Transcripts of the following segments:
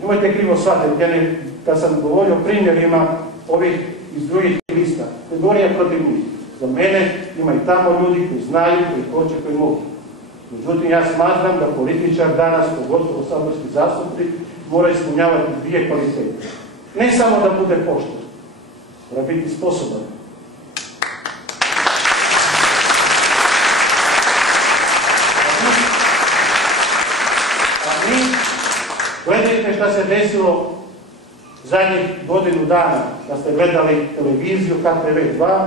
Nemojte krivo shvatiti, kad sam govorio o primjerima ovih iz drugih lista, ne govorim protiv njih. Za mene ima i tamo ljudi koji znaju, koji hoće, koji mogu. Međutim, ja smatram da političar danas, pogotovo saborski zastupnik, mora ispunjavati dvije kvalitete. Ne samo da bude pošten, mora biti sposoban. A mi, gledajte šta se desilo zadnjih godinu dana, da ste gledali televiziju HTV2,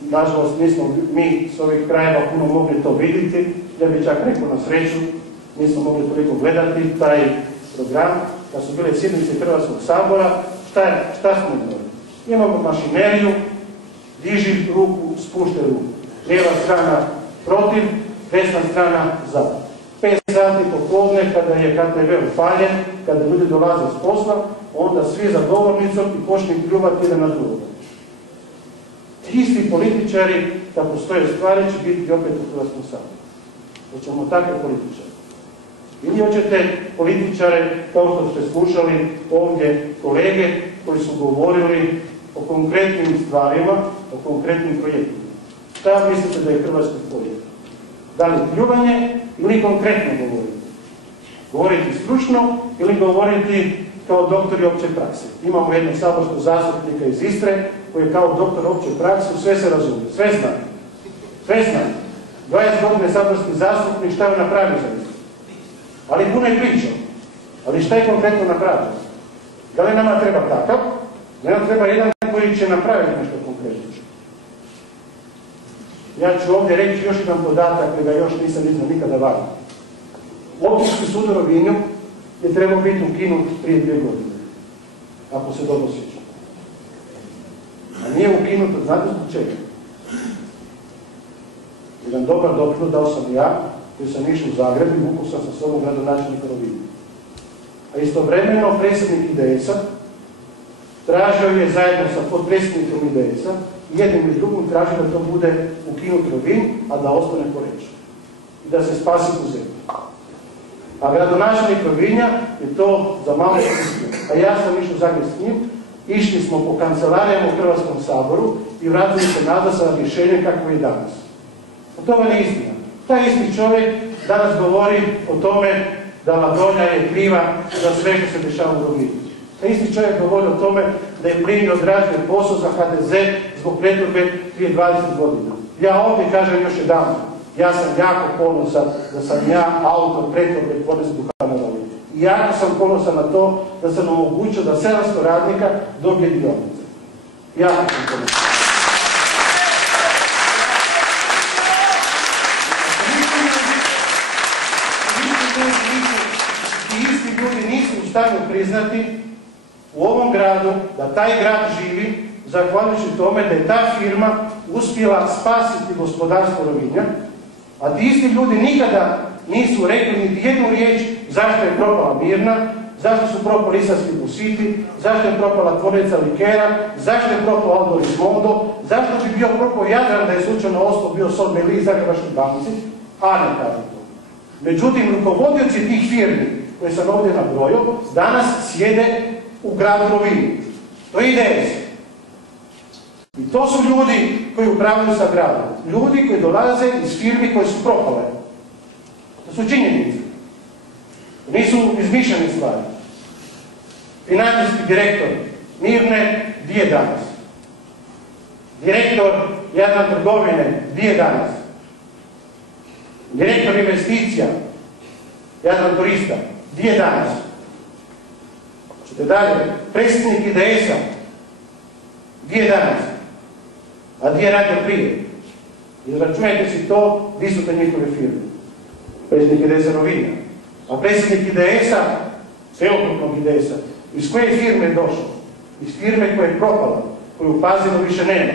nažalost nismo mi s ovih krajeva puno mogli to vidjeti, ja bih čak rekao na sreću, nismo mogli toliko gledati taj program, kad su bile sjednice Hrvatskog sabora, šta smo imali? Imamo mašineriju, diži ruku, spuštaj ruku. Lijeva strana protiv, desna strana za. 5 sati popodne, kada je HTV upaljen, kada ljudi dolaze s posla, onda svi za govornicom i počne pljuvati jedan na drugog. Ti isti političari, kad postoje stvari, će biti opet u Hrvatskom saboru. Hoćemo takve političare. Ili hoćete političare, kao što ste slušali ovdje kolege, koji su govorili o konkretnim stvarima, o konkretnim projektima. Šta mislite da je hrvatski projekt? Da li pljuvanje ili konkretno govoriti? Govoriti stručno ili govoriti kao doktori opće prakse? Imamo jednog saborskog zastupnika iz Istre koji je kao doktor opće prakse, sve se razumije, sve zna. Sve zna. 20 godine saborski zastupnik, šta je napravio za Istru? Ali puno je pričao. Ali šta je konkretno napravio? Da li nama treba takav? Da nam treba jedan koji će napraviti nešto konkretno? Ja ću ovdje reći još jedan podatak koji ga još nisam iznao nikada van. Općinski sud u Rovinju je trebao biti ukinut prije 2 godine. Ako se dobro sjećam. A nije ukinut, znate zbog čega? Jedan dobar doprinos dao sam ja, koji sam išao u Zagreb i vukao sam sa sobom gradonačelnika Rovinja. A istovremeno predsjednik IDS-a tražio je zajedno sa potpredsjednikom IDS-a i jednim i drugim tražio da to bude ukinut Rovinj, a da ostane Poreč. I da se spasi u zemlji. A gradonačelnik Rovinja je to za malo uspio. A ja sam išao u Zagreb s njim, išli smo po kancelarijama u Hrvatskom saboru i vratili se nazad sa rješenjem kako je danas. A to nije istina. Taj isti čovjek danas govori o tome da Ladonja je kriva za sve što se dešava u Rovinju. Taj isti čovjek govori o tome da je primio odrađen posao za HDZ zbog pretvorbe prije 20 godina. Ja ovdje kažem još jedan, ja sam jako ponosan da sam ja autor pretvorbe tvornice duhana Rovinj. I jako sam ponosan na to da sam omogućio da 700 radnika dobije dionice. Jako sam ponosan. Priznati u ovom gradu, da taj grad živi, zahvaljujući tome da je ta firma uspjela spasiti gospodarstvo Rovinja, a ti isti ljudi nikada nisu rekli niti jednu riječ zašto je propala Mirna, zašto su propali Istarski Busiti, zašto je propala tvornica Likera, zašto je propao Aldo Rismondo, zašto bi bio propao Jadran da je slučajno ostao bio Sod Meli i Zagrebačkoj banci, a ne kažem to. Međutim, rukovodioci tih firmi koje sam ovdje nabrojio, danas sjede u gradu Rovinju. To je IDS. I to su ljudi koji upravljaju sa gradom. Ljudi koji dolaze iz firmi koje su propale. To su činjenice. To nisu izmišljene stvari. Financijski direktor Mirne, gdje je danas? Direktor Jadran trgovine, gdje je danas? Direktor investicija, Jadran turista, gdje je danas? Čete dalje, predsjednik IDS-a, gdje je danas? A gdje je radio prije? Izračunajte si to, gdje su te njihove firme. Predsjednik IDS-a Rovinja. A predsjednik IDS-a, sveokrupnog IDS-a, iz koje firme je došao? Iz firme koja je propala, koju Pazinu više nema.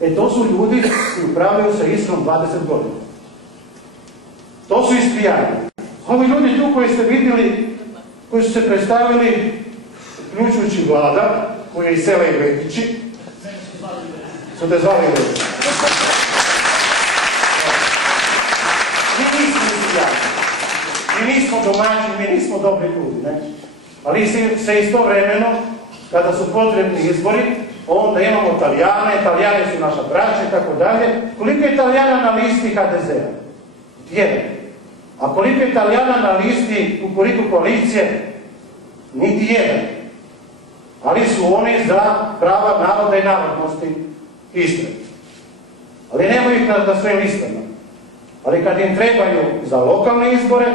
E to su ljudi koji upravljaju sa Istrom 20 godina. To su Istrijani. Ovi ljudi tu koji ste vidjeli, koji su se predstavili, uključujući Vlada, koji je iz sela Ivetići, su te zvali Ivetići. Mi nismo Istrijani. Mi nismo domaći, mi nismo dobri ljudi, ne? Ali se istovremeno, kada su potrebni izbori, onda imamo Talijane su naša braća i tako dalje. Koliko je Talijana na listi HDZ-a? Jedan. A koliko je Talijana na listi Kukuriku koalicije? Niti jedan. Ali su oni za prava naroda i narodnosti Istre. Ali nemaju ih na svojim listama. Ali kad im trebaju za lokalne izbore,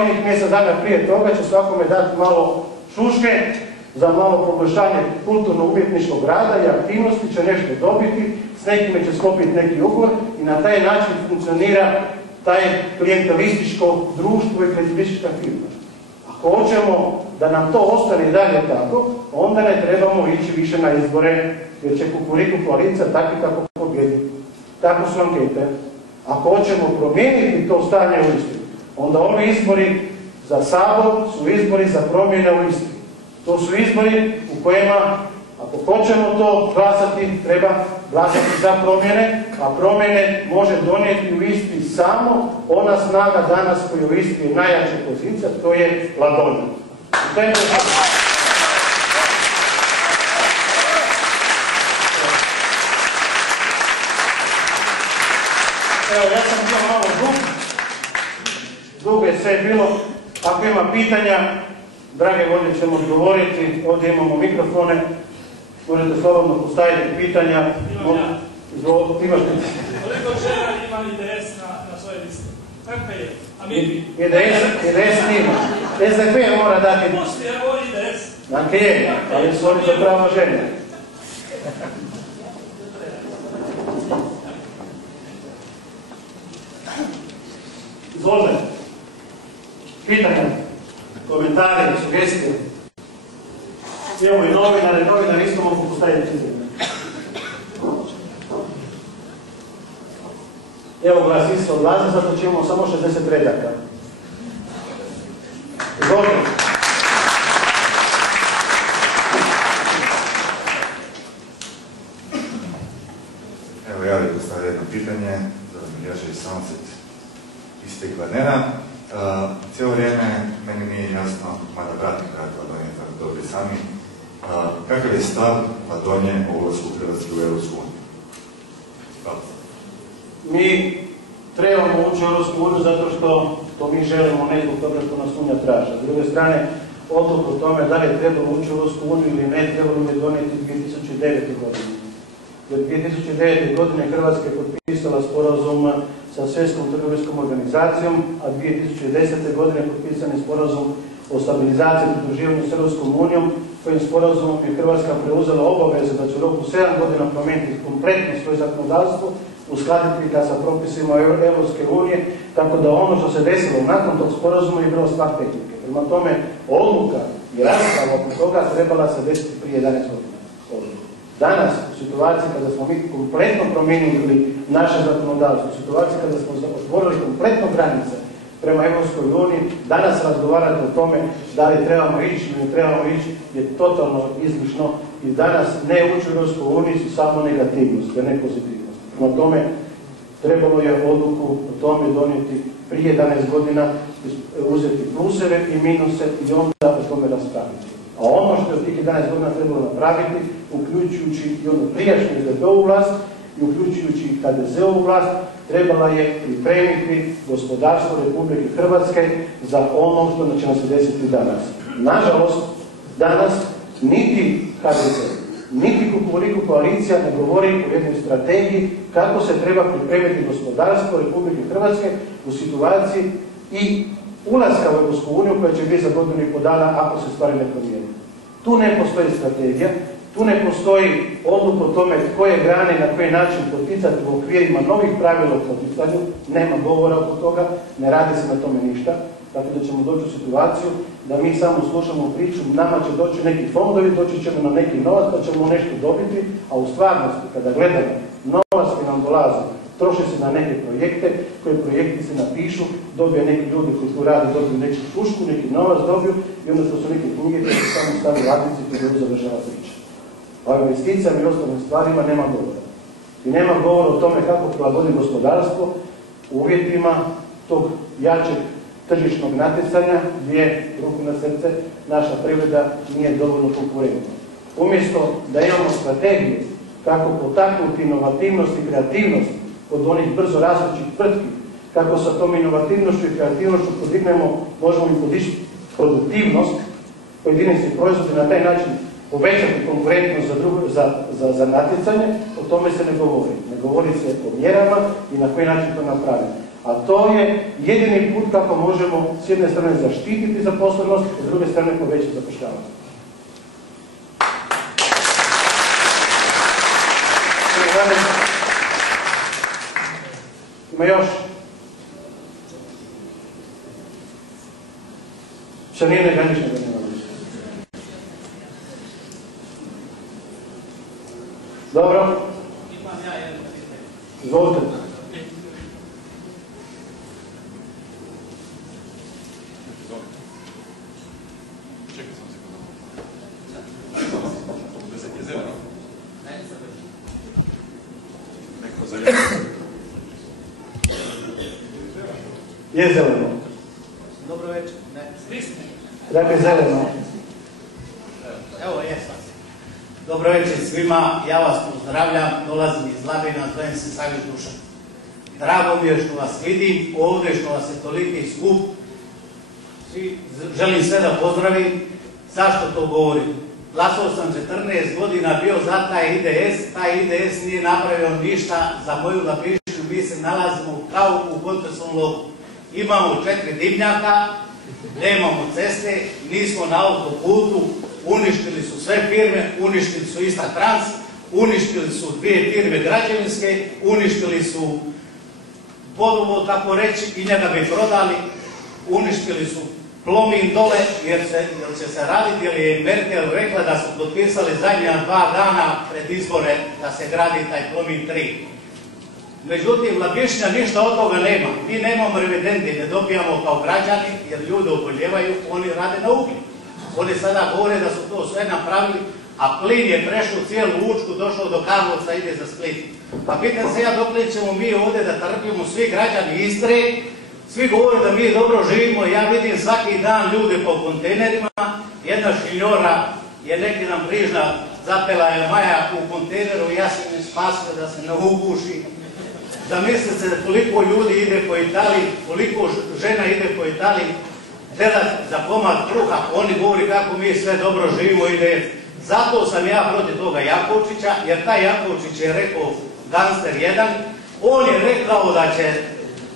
onih mjesec dana prije toga će svakome dati malo šuške, za malo poboljšanje kulturno-umjetničkog rada i aktivnosti će nešto dobiti, s nekime će sklopiti neki ugovor i na taj način funkcionira taj klijentelističko društvo i klijentelistička firma. Ako hoćemo da nam to ostane dalje tako, onda ne trebamo ići više na izbore, jer će Kukuriku koalicija tako kako pobjedi. Tako su ankete. Ako hoćemo promijeniti to stanje u Istri, onda ovi izbori za Sabor su izbori za promjene u Istri. To su izbori u kojima, ako hoćemo to glasati, treba glasati za promjene, a promjene može donijeti u Istri samo ona snaga danas koja u Istri je najjača pozicija, to je Ladonja. Evo, ja sam bio malo dug je sve bilo. Ako ima pitanja, drage volje ćemo odgovoriti. Ovdje imamo mikrofone. Možete slobodno postaviti pitanja. Koliko žena ima IDS na svojoj listi? Kako je? A mi? IDS nima. SDP mora dati... Pusti, evo IDS. Dakle je, ali su oni za pravo žene. Izvolite. Pitanja, komentare, sugestije. Evo i novinari isto mogu postaviti pitanje. Evo glas isto odlazi, zato ćemo samo 60 redaka. Izvolite. Evo ja bih postavio jedno pitanje za Miljaša i Sunset iz Kvarnera. Cijelo vrijeme meni nije jasno, mada pratim rad Ladonje tako dobro i sami, kakav je stav Ladonje o ulasku Hrvatske u Europsku uniju? Mi trebamo ući u Europsku uniju zato što to mi želimo, ne zbog toga što nas Unija traži. S druge strane, odluku o tome da li trebamo ući u Europsku uniju ili ne, trebalo mi donijeti 2009. godine. Jer 2009. godine Hrvatska je potpisala sporazum sa Svjetskom trgovinskom organizacijom, a 2010. godine potpisan je sporazum o stabilizaciji i pridruživanju s Europskom unijom, kojim sporazumom je Hrvatska preuzela obavezu da će u roku 7 godina promijeniti kompletno svoje zakonodavstvo, uskladiti ga sa propisima Europske unije, tako da ono što se desilo nakon tog sporazuma je bilo stvar tehnike. Prema tome, odluka i rasprava oko toga trebala se desiti prije 11 godina. Danas, u situaciji kada smo mi kompletno promijenili naše zakonodavstvo, u situaciji kada smo otvorili kompletno granice prema Europskoj uniji, danas razgovarati o tome da li trebamo ići ili ne trebamo ići je totalno izlišno i danas ne ući u Europskoj uniji su samo negativnost, a ne pozitivnost. Prema tome, trebalo je odluku o tome donijeti prije 11 godina, uzeti pluseve i minuse i onda o tome raspraviti. A ono što je tih 11 godina trebalo napraviti, uključujući i onu prijašnju SDP-ovu vlast i uključujući i HDZ-ovu vlast, trebala je pripremiti gospodarstvo Republike Hrvatske za ono što će nam se desiti danas. Nažalost, danas niti HDZ, niti Kukuriku koalicija ne govori o jednoj strategiji kako se treba pripremiti gospodarstvo Republike Hrvatske u situaciji i ulaska u Europsku uniju koja će biti za godinu i po dana ako se stvari ne promijene. Tu ne postoji strategija, tu ne postoji odluka o tome koje grane i na koji način poticati u okvirima novih pravila o poticanju, nema govora oko toga, ne radi se na tome ništa, tako da ćemo doći u situaciju da mi samo slušamo priču, nama će doći neki fondovi, doći ćemo na neki novac, pa ćemo nešto dobiti, a u stvarnosti, kada gledamo novac koji nam dolazi, troši se na neke projekte, koji projekti se napišu, dobije neki ljudi koji tu radi, dobiju neku šušku, neki novac dobiju i onda to su neke knjige koje se samo stavi u ladnici i koji završava priča. O investicijama i ostalim stvarima nema govora. I nema govora o tome kako prilagoditi gospodarstvo u uvjetima tog jačeg tržišnog natjecanja gdje, ruku na srce, naša privreda nije dovoljno konkurentna. Umjesto da imamo strategiju kako potaknuti inovativnost i kreativnost kod onih brzo rastućih tvrtki, kako sa tom inovativnošću i kreativnošću podignemo, možemo i podići produktivnost pojedinačnih proizvoda, na taj način povećati konkurentnost za natjecanje, o tome se ne govori. Ne govori se o mjerama i na koji način to napraviti. A to je jedini put kako možemo s jedne strane zaštititi zaposlenost, a s druge strane povećati zapošljavanje. Ima još? Što nije negranično da nema više. Dobro? Imam ja jedno pitanje. Izvolite. Čekaj sam sekundu. Deset je zeleno? Ne, nisam već. Neko zeleno. Je zeleno. Dobro večer. Ne. Dakle, zeleno. Evo, jesam. Dobro večer svima. Ja vas pozdravljam. Dolazim iz Labina, zovem se Savić Dušan. Drago mi je što vas vidim ovdje, što vas je toliki skup. Želim sve da pozdravim. Zašto to govorim? Glasao sam 14 godina bio za taj IDS. Taj IDS nije napravio ništa za moju Labišnju. Mi se nalazimo kao u potresnom loku. Imamo 4 dimnjaka, nemamo ceste, nismo na autoputu, uništili su sve firme, uništili su Ista Trans, uništili su 2 firme građevinske, uništili su vodovod, tako reći, i njega bi prodali, uništili su Plomin dole, jer će se raditi, jer je Merkel rekla da su potpisali zadnja 2 dana pred izbore da se gradi taj Plomin 3. Međutim, Labišnja ništa od toga nema. Mi nemamo revidente, ne dobijamo kao građani, jer ljudi oboljevaju, oni rade na ugljen. Oni sada govore da su to sve napravili, a plin je prešao cijelu Učku, došao do Karlovca, ide za Split. Pa pitam se ja dok ćemo mi ovdje da trpimo svi građani Istre, svi govore da mi dobro živimo, ja vidim svaki dan ljude po kontejnerima, jedna šinjora je neki nam prižna, zapela je Maja u kontejneru, ja sam je spasio da se ne uguši. Zamislite koliko ljudi ide po Italiji, koliko žena ide po Italiji, gledat za komad kruha, oni govori kako mi sve dobro živimo ide. Zato sam ja protiv toga Jakovčića, jer taj Jakovčić je rekao gangster 1, on je rekao da će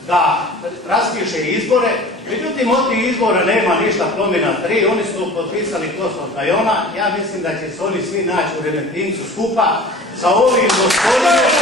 da raspiše izbore, međutim od tih izbora nema ništa Plomina 3, oni su potpisali Kosovog rajona, ja mislim da će se oni svi naći u Remetincu skupa sa ovim gospodinom.